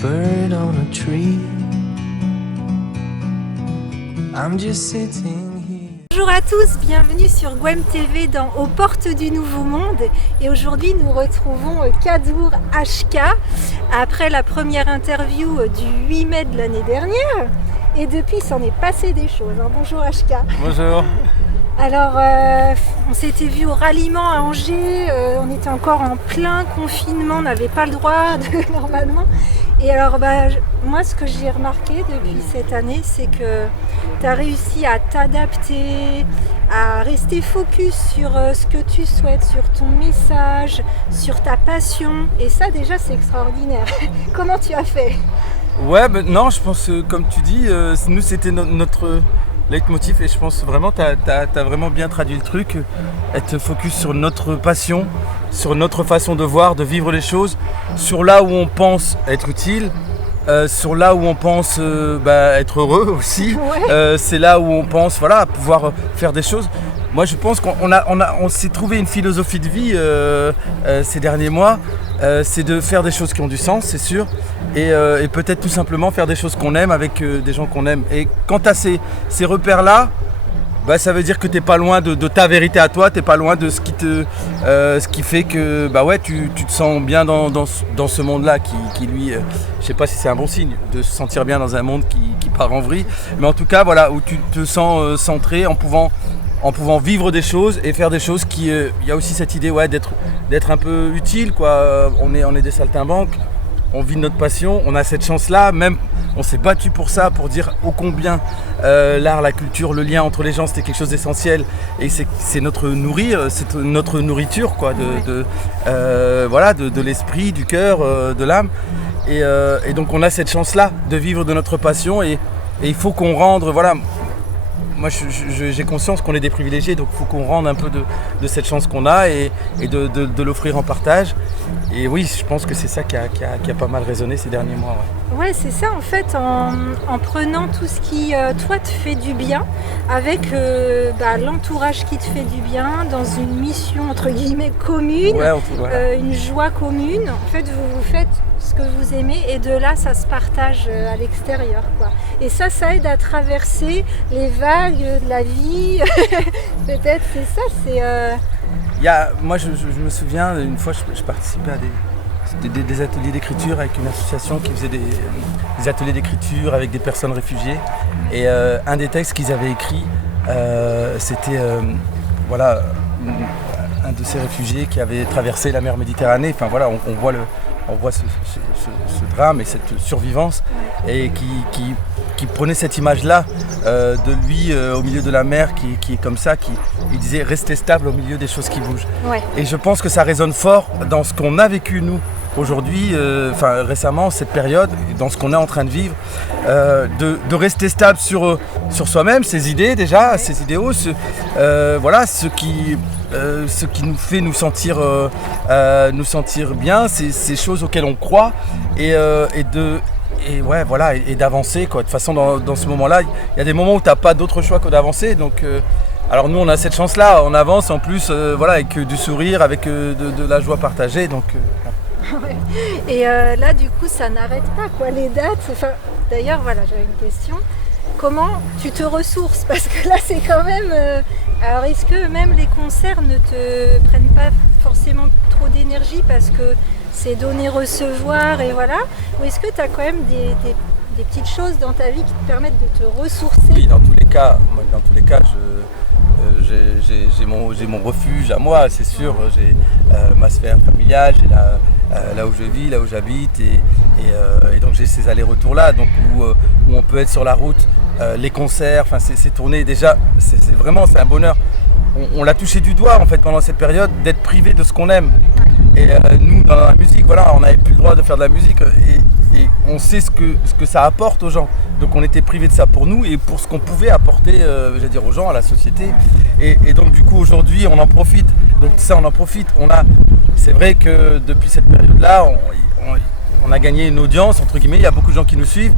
bird on a tree. I'm just sitting here. Bonjour à tous, bienvenue sur Gwem TV dans Aux Portes du Nouveau Monde. Et aujourd'hui nous retrouvons Kadour HK après la première interview du 8 mai de l'année dernière. Et depuis, il s'en est passé des choses. Bonjour HK. Bonjour. Alors, on s'était vu au ralliement à Angers, on était encore en plein confinement, on n'avait pas le droit normalement. Et alors, moi, ce que j'ai remarqué depuis cette année, c'est que tu as réussi à t'adapter, à rester focus sur ce que tu souhaites, sur ton message, sur ta passion. Et ça, déjà, c'est extraordinaire. Comment tu as fait ? Ouais, non, je pense, comme tu dis, nous, c'était notre leitmotiv et je pense vraiment t'as vraiment bien traduit le truc, être focus sur notre passion, sur notre façon de voir, de vivre les choses, sur là où on pense être utile, sur là où on pense être heureux aussi, Ouais. c'est là où on pense pouvoir faire des choses. Moi je pense qu'on s'est trouvé une philosophie de vie ces derniers mois, c'est de faire des choses qui ont du sens, c'est sûr, et peut-être tout simplement faire des choses qu'on aime avec des gens qu'on aime. Et quand tu as ces repères-là, ça veut dire que tu n'es pas loin de ta vérité à toi, tu n'es pas loin de ce qui fait que tu te sens bien dans ce monde-là qui lui, je sais pas si c'est un bon signe, de se sentir bien dans un monde qui part en vrille, mais en tout cas où tu te sens centré en pouvant vivre des choses et faire des choses qui... Il y a aussi cette idée d'être un peu utile, quoi. On est des saltimbanques, on vit notre passion, on a cette chance-là, même on s'est battu pour ça, pour dire ô combien l'art, la culture, le lien entre les gens, c'était quelque chose d'essentiel. Et c'est notre nourriture, quoi, de l'esprit, du cœur, de l'âme. Et donc on a cette chance-là de vivre de notre passion et il faut qu'on rende... Moi, j'ai conscience qu'on est des privilégiés, donc il faut qu'on rende un peu de cette chance qu'on a et de l'offrir en partage. Et oui, je pense que c'est ça qui a pas mal résonné ces derniers mois. Ouais, c'est ça en fait, en prenant tout ce qui, toi, te fait du bien, avec l'entourage qui te fait du bien, dans une mission, entre guillemets, commune, une joie commune. En fait, vous faites ce que vous aimez et de là, ça se partage à l'extérieur, quoi. Et ça aide à traverser les vagues de la vie. Peut-être, c'est ça, Moi, je me souviens, une fois, je participais à des ateliers d'écriture avec une association qui faisait des ateliers d'écriture avec des personnes réfugiées. Et un des textes qu'ils avaient écrit, c'était un de ces réfugiés qui avait traversé la mer Méditerranée. Enfin voilà, on voit ce drame et cette survivance et qui prenait cette image-là de lui au milieu de la mer qui est comme ça, il disait rester stable au milieu des choses qui bougent. Ouais. Et je pense que ça résonne fort dans ce qu'on a vécu nous aujourd'hui, récemment, cette période, dans ce qu'on est en train de vivre, de rester stable sur soi-même, ses idées déjà, ses idéaux, ce qui nous fait nous sentir bien, ces choses auxquelles on croit et d'avancer, quoi. De toute façon, dans ce moment-là, il y a des moments où tu n'as pas d'autre choix que d'avancer. Donc, alors nous, on a cette chance-là, on avance en plus avec du sourire, avec de la joie partagée. Donc, Ouais. Et là, du coup, ça n'arrête pas, quoi, les dates. Enfin, d'ailleurs, j'avais une question. Comment tu te ressources ? Parce que là, c'est quand même... Alors, est-ce que même les concerts ne te prennent pas forcément trop d'énergie parce que c'est donner-recevoir et voilà ? Ou est-ce que tu as quand même des petites choses dans ta vie qui te permettent de te ressourcer ? Oui, dans tous les cas, j'ai mon refuge à moi, c'est sûr. J'ai ma sphère familiale, j'ai là où je vis, là où j'habite, et donc j'ai ces allers-retours-là, donc où on peut être sur la route, les concerts, ces tournées. Déjà, c'est un bonheur. On l'a touché du doigt en fait pendant cette période d'être privé de ce qu'on aime. Et nous, dans la musique, on n'avait plus le droit de faire de la musique et on sait ce que ça apporte aux gens. Donc on était privé de ça pour nous et pour ce qu'on pouvait apporter aux gens, à la société. Et donc du coup aujourd'hui on en profite. Donc ça on en profite. C'est vrai que depuis cette période-là, on a gagné une audience, entre guillemets, il y a beaucoup de gens qui nous suivent.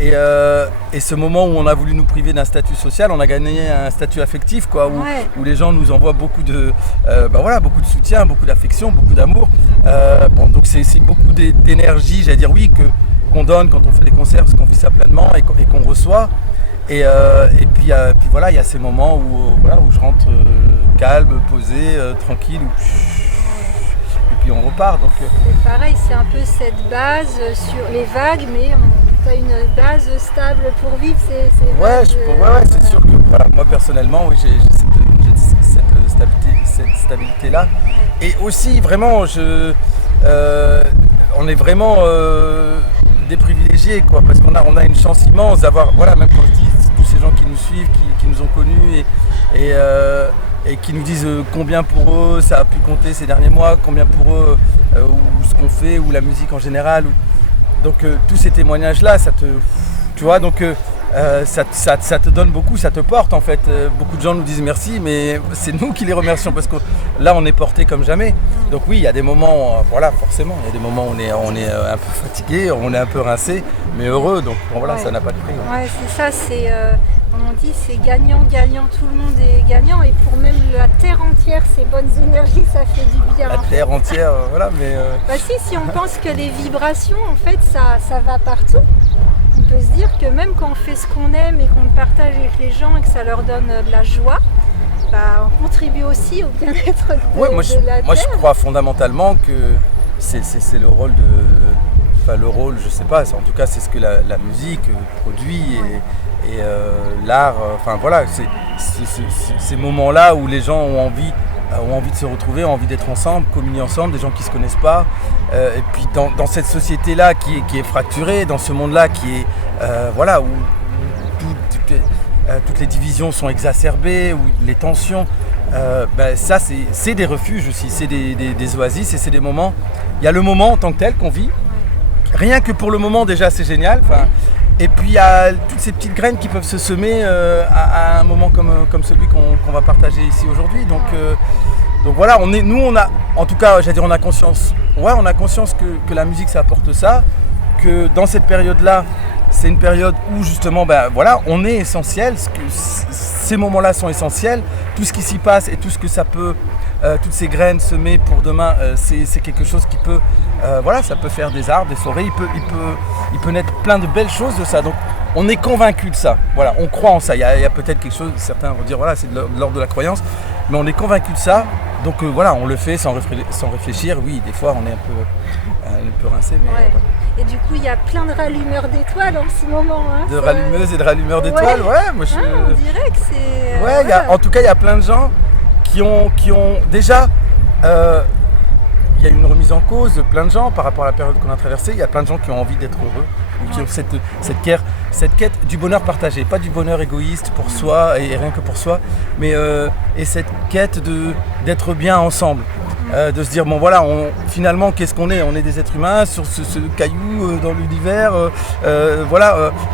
Et ce moment où on a voulu nous priver d'un statut social, on a gagné un statut affectif, quoi, où les gens nous envoient beaucoup de soutien, beaucoup d'affection, beaucoup d'amour. Donc c'est beaucoup d'énergie, j'allais dire oui, qu'on donne quand on fait des concerts, parce qu'on vit ça pleinement et qu'on reçoit. Et puis voilà, il y a ces moments où je rentre calme, posé, tranquille, et puis on repart. Donc, c'est pareil, c'est un peu cette base sur les vagues, mais tu as une base stable pour vivre ces vagues. C'est sûr que voilà, moi personnellement, oui, j'ai cette stabilité-là. Et aussi, vraiment, on est vraiment des privilégiés, quoi, parce qu'on a une chance immense d'avoir, voilà, même quand je dis tous ces gens qui nous suivent, qui nous ont connus et qui nous disent combien pour eux ça a pu compter ces derniers mois, combien pour eux ou ce qu'on fait, ou la musique en général. Donc tous ces témoignages-là, tu vois, donc ça te donne beaucoup, ça te porte en fait. Beaucoup de gens nous disent merci, mais c'est nous qui les remercions parce que là on est porté comme jamais. Donc oui, il y a des moments, voilà, forcément, il y a des moments où on est un peu fatigué, on est un peu rincé, mais heureux. Donc bon, voilà, ça n'a pas de prix. Ouais, c'est ça, c'est comme on dit, c'est gagnant, tout le monde est gagnant, et pour même la terre entière, ces bonnes énergies, ça fait du bien. La terre entière, voilà, mais. Bah si on pense que les vibrations, en fait, ça va partout. On peut se dire que même quand on fait ce qu'on aime et qu'on le partage avec les gens et que ça leur donne de la joie, bah, on contribue aussi au bien-être de la terre. Moi, je crois fondamentalement que c'est le rôle le rôle, je sais pas, en tout cas, c'est ce que la musique produit et l'art, enfin voilà, c'est ces moments-là où les gens ont envie de se retrouver, ont envie d'être ensemble, communier ensemble, des gens qui ne se connaissent pas. Et puis dans cette société-là qui est fracturée, dans ce monde-là qui est où toutes les divisions sont exacerbées, où les tensions, ça c'est des refuges aussi, c'est des oasis, et c'est des moments. Il y a le moment en tant que tel qu'on vit. Rien que pour le moment déjà c'est génial. Et puis il y a toutes ces petites graines qui peuvent se semer à un moment comme celui qu'on va partager ici aujourd'hui. Donc voilà, on a, en tout cas, on a conscience. Ouais, on a conscience que la musique ça apporte ça, que dans cette période-là, c'est une période où justement, on est essentiel. Ces moments-là sont essentiels. Tout ce qui s'y passe et tout ce que ça peut, toutes ces graines semées pour demain, c'est quelque chose qui peut, ça peut faire des arbres, des forêts. Il peut naître plein de belles choses de ça. Donc, on est convaincu de ça. Voilà, on croit en ça. Il y a peut-être quelque chose. Certains vont dire c'est de l'ordre de la croyance, mais on est convaincu de ça. Donc on le fait sans réfléchir. Oui, des fois, on est un peu rincé, mais. Ouais. Et du coup, il y a plein de rallumeurs d'étoiles en ce moment. De rallumeuses et de rallumeurs d'étoiles, on dirait que c'est. En tout cas, il y a plein de gens qui ont déjà. Il y a une remise en cause de plein de gens par rapport à la période qu'on a traversée. Il y a plein de gens qui ont envie d'être heureux, qui ont cette quête du bonheur partagé, pas du bonheur égoïste pour soi et rien que pour soi, mais et cette quête d'être bien ensemble. De se dire finalement qu'est-ce qu'on est ? On est des êtres humains sur ce caillou dans l'univers,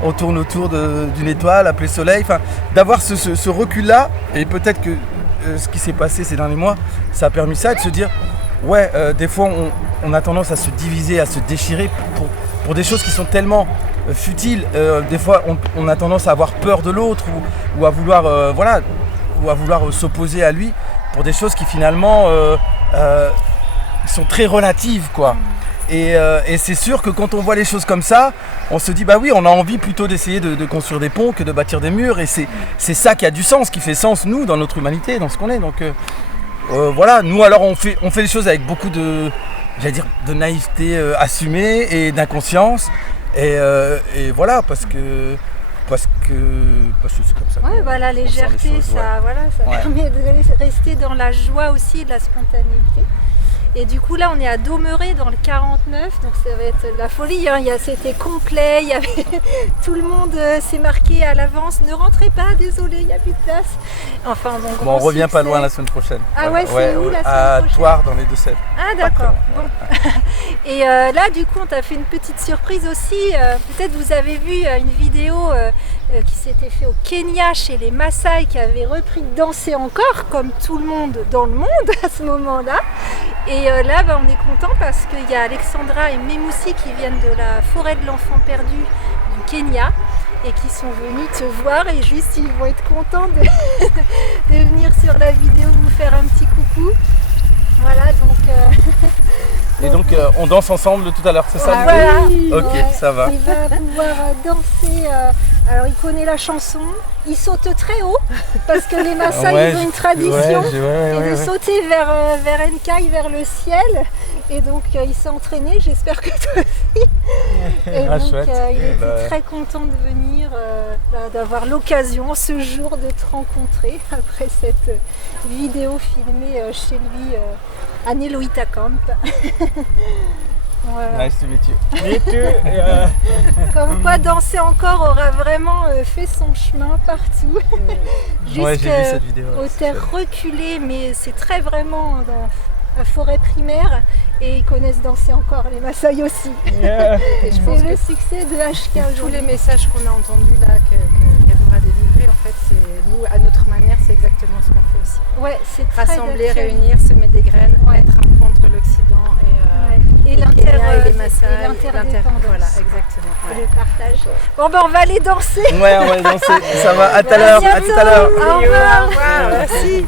on tourne autour d'une étoile appelée Soleil, d'avoir ce recul-là, et peut-être que ce qui s'est passé ces derniers mois, ça a permis ça, de se dire des fois on a tendance à se diviser, à se déchirer pour des choses qui sont tellement futiles. Des fois on a tendance à avoir peur de l'autre ou à vouloir s'opposer à lui pour des choses qui finalement sont très relatives, quoi. Et c'est sûr que quand on voit les choses comme ça, on se dit on a envie plutôt d'essayer de construire des ponts que de bâtir des murs, et c'est ça qui a du sens, qui fait sens nous dans notre humanité, dans ce qu'on est. Donc nous alors on fait les choses avec beaucoup de naïveté assumée et d'inconscience, et voilà, parce que c'est comme ça. La légèreté, ça permet de rester dans la joie aussi et de la spontanéité. Et du coup là on est à Domeré dans le 49, donc ça va être de la folie, c'était complet, il y avait tout le monde s'est marqué à l'avance, ne rentrez pas, désolé, il n'y a plus de place. Enfin on revient pas loin la semaine prochaine. Ah c'est où la semaine prochaine ? À Thouars dans les Deux-Sèvres. Ah d'accord. Bon. Et là du coup on t'a fait une petite surprise aussi, peut-être vous avez vu une vidéo qui s'était fait au Kenya chez les Maasai, qui avaient repris Danser encore comme tout le monde dans le monde à ce moment-là. Et là on est content parce qu'il y a Alexandra et Memoussi qui viennent de la forêt de l'enfant perdu du Kenya et qui sont venus te voir, et juste ils vont être contents de venir sur la vidéo vous faire un petit coucou. Voilà, donc... Et donc on danse ensemble tout à l'heure, c'est ça? Voilà. Ok, Ouais, ça va. il va pouvoir danser. Alors il connaît la chanson, il saute très haut parce que les Maasai ils ont une tradition de sauter vers Enkai, vers le ciel. Et donc il s'est entraîné, j'espère que toi aussi. Et donc il était très content de venir, d'avoir l'occasion ce jour de te rencontrer après cette vidéo filmée chez lui à Neloïta Camp. Voilà. Nice to meet you. Me too. Comme quoi danser encore aura vraiment fait son chemin partout. Ouais, j'ai vu cette vidéo. Aux terres reculées, mais c'est très vraiment dans la forêt primaire et ils connaissent danser encore les Maasai aussi. Yeah. Et je pense C'est le que succès de HK tous aujourd'hui. les messages qu'on a entendus là, que Yadour a délivrés, en fait, c'est nous, à notre manière, c'est exactement ce qu'on fait aussi. Ouais, c'est très Rassembler, d'actualité. réunir, semer des graines, Ouais. mettre un pont entre l'Occident Et les Kenyans et les Maasai. et l'interdépendance. Voilà, exactement. Et Ouais. le partage. Bon ben on va aller danser. Ouais, on va danser. Ça va, à tout à l'heure. À tout à l'heure. Au revoir. Merci.